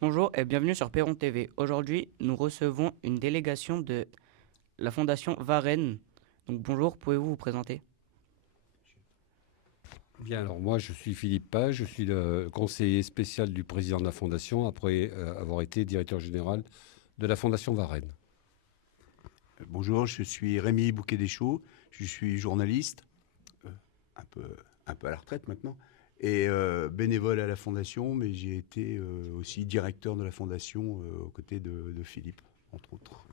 Bonjour et bienvenue sur Perron TV. Aujourd'hui, nous recevons une délégation de la Fondation Varenne. Donc bonjour, pouvez-vous vous présenter? Bien, alors moi je suis Philippe Page, je suis le conseiller spécial du président de la Fondation après avoir été directeur général de la Fondation Varenne. Bonjour, je suis Rémi Bouquet-Deschaux, je suis journaliste, euh, un peu, un peu à la retraite maintenant, et bénévole à la Fondation, mais j'ai été aussi directeur de la Fondation aux côtés de Philippe, entre autres.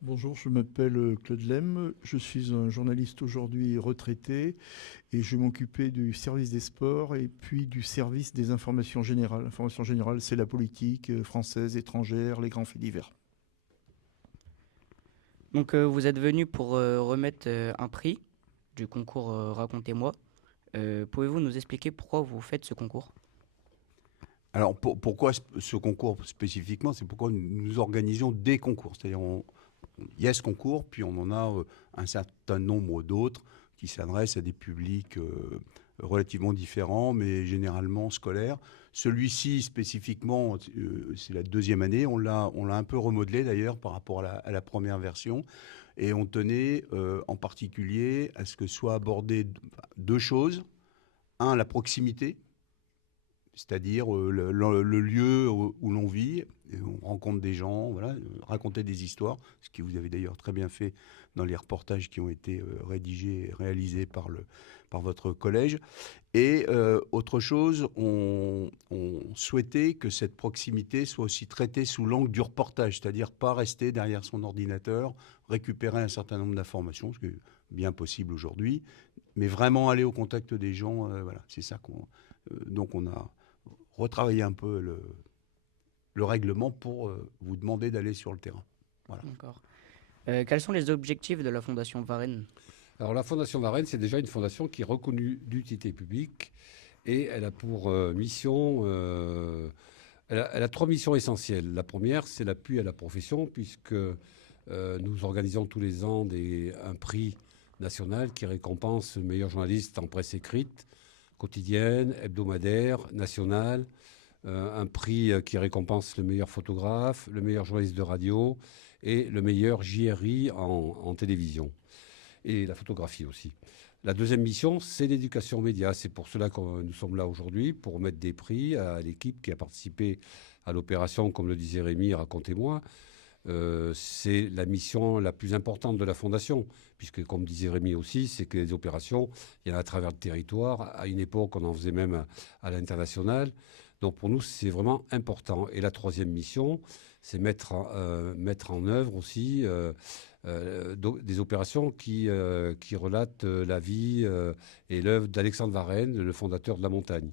Bonjour, je m'appelle Claude Lem, je suis un journaliste aujourd'hui retraité et je m'occupais du service des sports et puis du service des informations générales. Informations générales, c'est la politique française, étrangère, les grands faits divers. Donc vous êtes venu pour remettre un prix du concours Racontez-moi. Pouvez-vous nous expliquer pourquoi vous faites ce concours? Alors pourquoi ce concours spécifiquement? C'est pourquoi nous organisions des concours, c'est-à-dire il y a ce concours, puis on en a un certain nombre d'autres qui s'adressent à des publics relativement différents, mais généralement scolaires. Celui-ci spécifiquement, c'est la deuxième année. On l'a un peu remodelé d'ailleurs par rapport à la première version. Et on tenait en particulier à ce que soient abordées deux choses. Un, la proximité, c'est-à-dire le lieu où l'on vit, et on rencontre des gens, voilà, raconter des histoires, ce que vous avez d'ailleurs très bien fait dans les reportages qui ont été rédigés et réalisés par votre collège. Et autre chose, on souhaitait que cette proximité soit aussi traitée sous l'angle du reportage, c'est-à-dire pas rester derrière son ordinateur, récupérer un certain nombre d'informations, ce qui est bien possible aujourd'hui, mais vraiment aller au contact des gens, voilà, c'est ça donc on a retravailler un peu le règlement pour vous demander d'aller sur le terrain. Voilà. D'accord. Quels sont les objectifs de la Fondation Varenne? Alors la Fondation Varenne, c'est déjà une fondation qui est reconnue d'utilité publique et elle a pour mission, elle a trois missions essentielles. La première, c'est l'appui à la profession puisque nous organisons tous les ans un prix national qui récompense le meilleur journaliste en presse écrite, quotidienne, hebdomadaire, nationale. Un prix qui récompense le meilleur photographe, le meilleur journaliste de radio et le meilleur JRI en télévision. Et la photographie aussi. La deuxième mission, c'est l'éducation média. C'est pour cela que nous sommes là aujourd'hui, pour remettre des prix à l'équipe qui a participé à l'opération, comme le disait Rémi, racontez-moi. C'est la mission la plus importante de la Fondation, puisque, comme disait Rémi aussi, c'est que les opérations, il y en a à travers le territoire. À une époque, on en faisait même à l'international. Donc pour nous, c'est vraiment important. Et la troisième mission, c'est mettre en œuvre aussi des opérations qui relatent la vie et l'œuvre d'Alexandre Varenne, le fondateur de la montagne.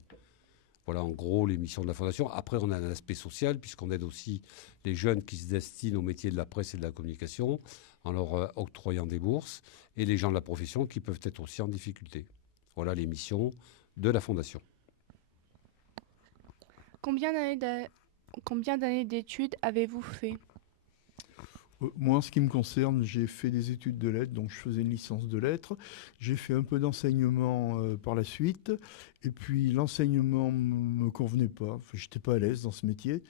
Voilà en gros les missions de la Fondation. Après, on a un aspect social, puisqu'on aide aussi les jeunes qui se destinent au métier de la presse et de la communication, en leur octroyant des bourses, et les gens de la profession qui peuvent être aussi en difficulté. Voilà les missions de la Fondation. Combien combien d'années d'études avez-vous fait? Moi, en ce qui me concerne, j'ai fait des études de lettres, donc je faisais une licence de lettres. J'ai fait un peu d'enseignement par la suite, et puis l'enseignement me convenait pas. Enfin, j'étais pas à l'aise dans ce métier,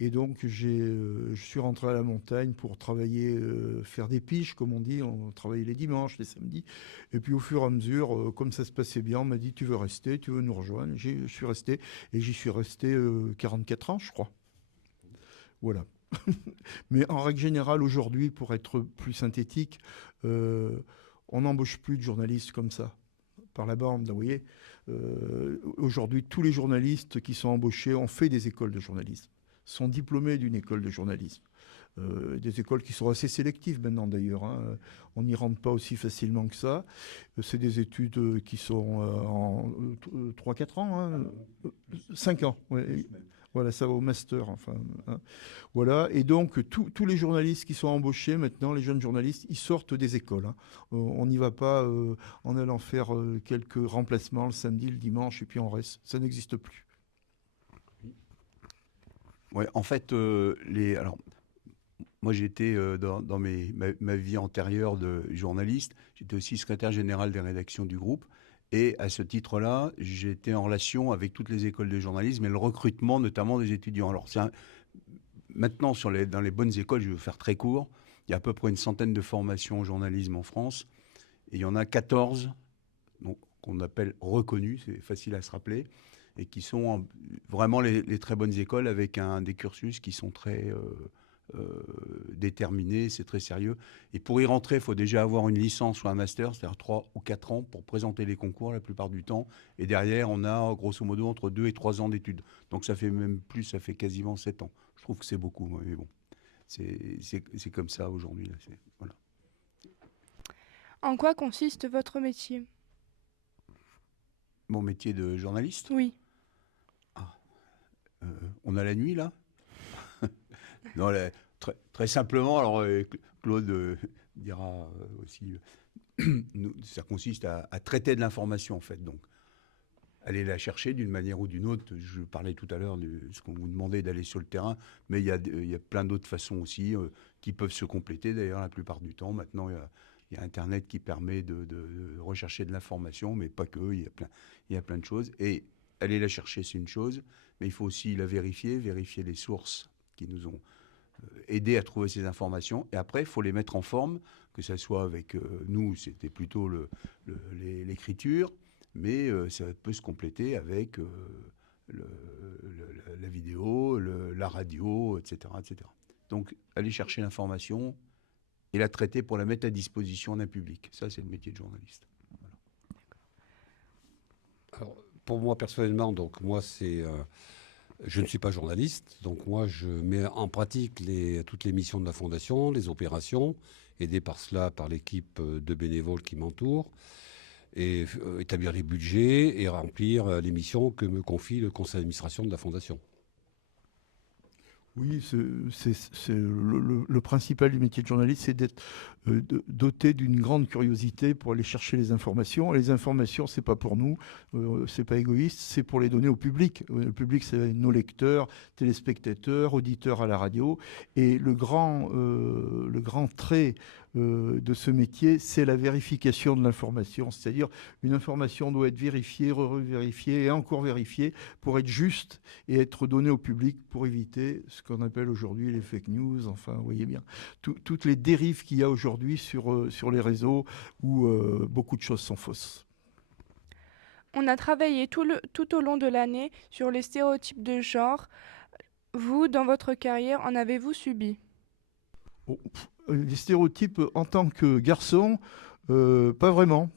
et donc je suis rentré à la montagne pour travailler, faire des piges, comme on dit. On travaillait les dimanches, les samedis, et puis au fur et à mesure, comme ça se passait bien, on m'a dit tu veux rester, tu veux nous rejoindre. Je suis resté, et j'y suis resté 44 ans, je crois. Voilà. Mais en règle générale, aujourd'hui, pour être plus synthétique, on n'embauche plus de journalistes comme ça, par la bande, vous voyez. Aujourd'hui, tous les journalistes qui sont embauchés ont fait des écoles de journalisme, sont diplômés d'une école de journalisme. Des écoles qui sont assez sélectives maintenant d'ailleurs, hein. On n'y rentre pas aussi facilement que ça. C'est des études qui sont en 3-4 ans, hein, 5 ans. Ouais. Voilà, ça va au master, enfin, hein. Voilà, et donc tous les journalistes qui sont embauchés maintenant, les jeunes journalistes, ils sortent des écoles, hein. On n'y va pas en allant faire quelques remplacements le samedi, le dimanche, et puis on reste. Ça n'existe plus. Ouais, en fait, alors, moi j'étais dans ma vie antérieure de journaliste, j'étais aussi secrétaire général des rédactions du groupe. Et à ce titre-là, j'étais en relation avec toutes les écoles de journalisme et le recrutement notamment des étudiants. Alors maintenant, dans les bonnes écoles, je vais faire très court, il y a à peu près une centaine de formations au journalisme en France. Et il y en a 14 donc, qu'on appelle reconnus, c'est facile à se rappeler, et qui sont vraiment les très bonnes écoles avec des cursus qui sont très déterminés, c'est très sérieux. Et pour y rentrer, il faut déjà avoir une licence ou un master, c'est-à-dire 3 ou 4 ans pour présenter les concours la plupart du temps. Et derrière, on a grosso modo entre 2 et 3 ans d'études. Donc ça fait même plus, ça fait quasiment 7 ans. Je trouve que c'est beaucoup, mais bon, c'est comme ça aujourd'hui. Là, voilà. En quoi consiste votre métier? Mon métier de journaliste, Oui. on a la nuit là. Non, très, très simplement, alors Claude dira aussi, ça consiste à traiter de l'information en fait. Donc, aller la chercher d'une manière ou d'une autre. Je parlais tout à l'heure de ce qu'on vous demandait d'aller sur le terrain, mais il y a plein d'autres façons aussi qui peuvent se compléter. D'ailleurs, la plupart du temps, maintenant, il y a Internet qui permet de rechercher de l'information, mais pas que. Il y a plein de choses. Et aller la chercher, c'est une chose, mais il faut aussi la vérifier les sources qui nous ont aidé à trouver ces informations. Et après, il faut les mettre en forme, que ce soit avec nous, c'était plutôt l'écriture, mais ça peut se compléter avec la vidéo, la radio, etc., etc. Donc, aller chercher l'information et la traiter pour la mettre à disposition d'un public. Ça, c'est le métier de journaliste. Voilà. Alors, pour moi, personnellement, donc, je ne suis pas journaliste, donc moi je mets en pratique toutes les missions de la Fondation, les opérations, aidé par cela par l'équipe de bénévoles qui m'entourent, et établir les budgets et remplir les missions que me confie le conseil d'administration de la Fondation. Oui, le principal du métier de journaliste, c'est d'être doté d'une grande curiosité pour aller chercher les informations. Les informations, c'est pas pour nous, c'est pas égoïste, c'est pour les donner au public. Le public, c'est nos lecteurs, téléspectateurs, auditeurs à la radio. Et le grand trait de ce métier, c'est la vérification de l'information. C'est-à-dire, une information doit être vérifiée, revérifiée et encore vérifiée pour être juste et être donnée au public pour éviter ce qu'on appelle aujourd'hui les fake news. Enfin, vous voyez bien, toutes les dérives qu'il y a aujourd'hui sur les réseaux où beaucoup de choses sont fausses. On a travaillé tout au long de l'année sur les stéréotypes de genre. Vous, dans votre carrière, en avez-vous subi? Les stéréotypes en tant que garçon, pas vraiment,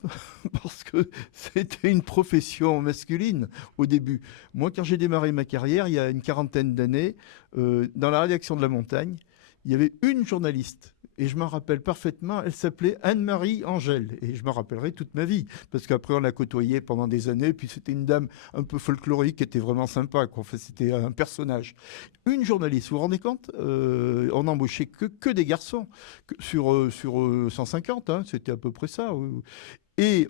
parce que c'était une profession masculine au début. Moi, quand j'ai démarré ma carrière, il y a une quarantaine d'années, dans la rédaction de La Montagne, il y avait une journaliste. Et je m'en rappelle parfaitement, elle s'appelait Anne-Marie Angèle. Et je m'en rappellerai toute ma vie, parce qu'après on l'a côtoyée pendant des années, puis c'était une dame un peu folklorique qui était vraiment sympa, quoi. Enfin, c'était un personnage. Une journaliste, vous vous rendez compte, on n'embauchait que des garçons, sur 150, hein, c'était à peu près ça. Et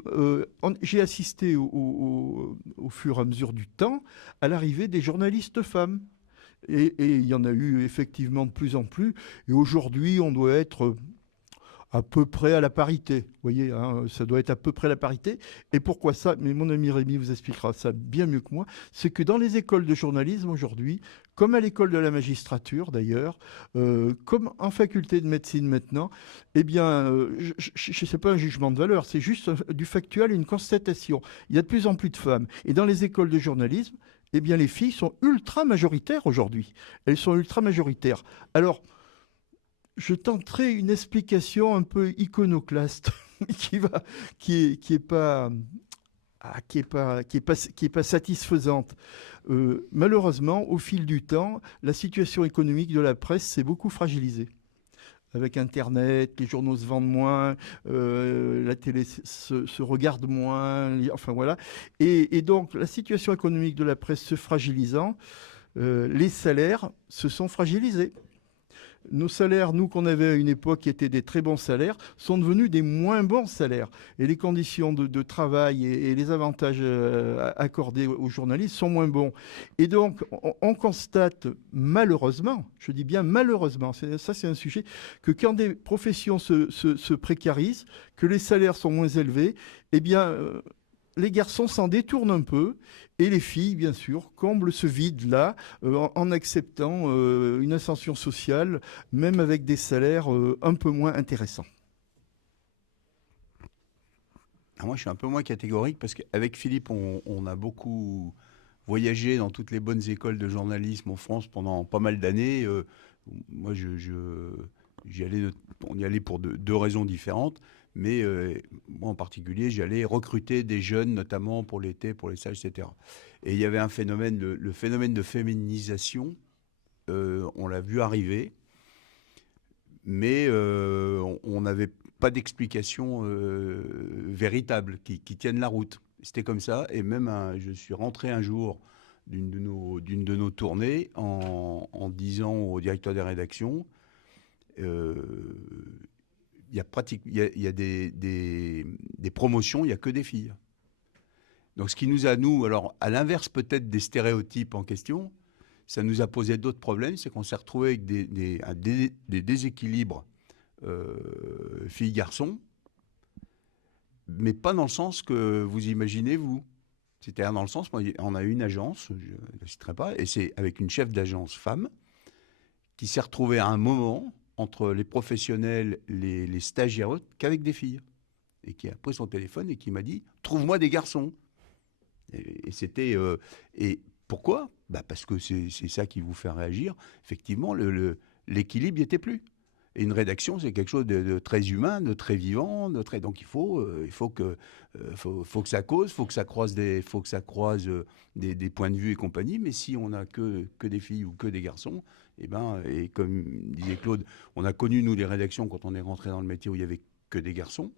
j'ai assisté au fur et à mesure du temps à l'arrivée des journalistes femmes. Et il y en a eu effectivement de plus en plus. Et aujourd'hui, on doit être à peu près à la parité. Vous voyez, hein, ça doit être à peu près la parité. Et pourquoi ça? Mais mon ami Rémi vous expliquera ça bien mieux que moi. C'est que dans les écoles de journalisme aujourd'hui, comme à l'école de la magistrature d'ailleurs, comme en faculté de médecine maintenant, eh bien, je sais pas un jugement de valeur, c'est juste du factuel, une constatation. Il y a de plus en plus de femmes. Et dans les écoles de journalisme, eh bien, les filles sont ultra majoritaires aujourd'hui. Elles sont ultra majoritaires. Alors, je tenterai une explication un peu iconoclaste qui est pas satisfaisante. Malheureusement, au fil du temps, la situation économique de la presse s'est beaucoup fragilisée. Avec Internet, les journaux se vendent moins, la télé se regarde moins, enfin voilà. Et donc, la situation économique de la presse se fragilisant, les salaires se sont fragilisés. Nos salaires, nous qu'on avait à une époque qui étaient des très bons salaires, sont devenus des moins bons salaires. Et les conditions de travail et les avantages accordés aux journalistes sont moins bons. Et donc, on constate malheureusement, je dis bien malheureusement, ça c'est un sujet, que quand des professions se précarisent, que les salaires sont moins élevés, eh bien, les garçons s'en détournent un peu et les filles, bien sûr, comblent ce vide-là en acceptant une ascension sociale, même avec des salaires un peu moins intéressants. Moi, je suis un peu moins catégorique parce qu'avec Philippe, on a beaucoup voyagé dans toutes les bonnes écoles de journalisme en France pendant pas mal d'années. Moi, j'y allais, on y allait pour deux raisons différentes. Mais moi, en particulier, j'allais recruter des jeunes, notamment pour l'été, pour les stages, etc. Et il y avait un phénomène, le phénomène de féminisation, on l'a vu arriver, mais on n'avait pas d'explication véritable qui tienne la route. C'était comme ça. Et même, je suis rentré un jour d'une de nos tournées en disant au directeur des rédactions, il y a des promotions, il n'y a que des filles. Donc ce qui nous a, nous, alors à l'inverse peut-être des stéréotypes en question, ça nous a posé d'autres problèmes, c'est qu'on s'est retrouvé avec des déséquilibres filles-garçons, mais pas dans le sens que vous imaginez, vous. C'est-à-dire dans le sens, on a eu une agence, je ne la citerai pas, et c'est avec une chef d'agence femme qui s'est retrouvée à un moment entre les professionnels, les stagiaires, qu'avec des filles. Et qui a pris son téléphone et qui m'a dit « Trouve-moi des garçons ». Et c'était... et pourquoi ? Parce que c'est ça qui vous fait réagir. Effectivement, l'équilibre n'y était plus. Et une rédaction, c'est quelque chose de très humain, de très vivant, donc il faut que ça cause, faut que ça croise des points de vue et compagnie. Mais si on n'a que des filles ou que des garçons, et comme disait Claude, on a connu nous les rédactions quand on est rentré dans le métier où il y avait que des garçons.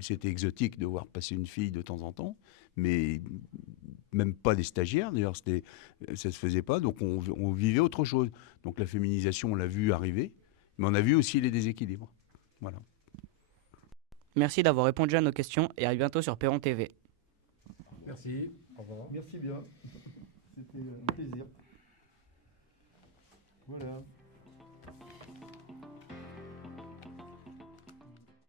C'était exotique de voir passer une fille de temps en temps, mais même pas des stagiaires. D'ailleurs, ça se faisait pas. Donc on vivait autre chose. Donc la féminisation, on l'a vu arriver. Mais on a vu aussi les déséquilibres. Voilà. Merci d'avoir répondu à nos questions et à bientôt sur Perron TV. Merci. Au revoir. Merci bien. C'était un plaisir. Voilà.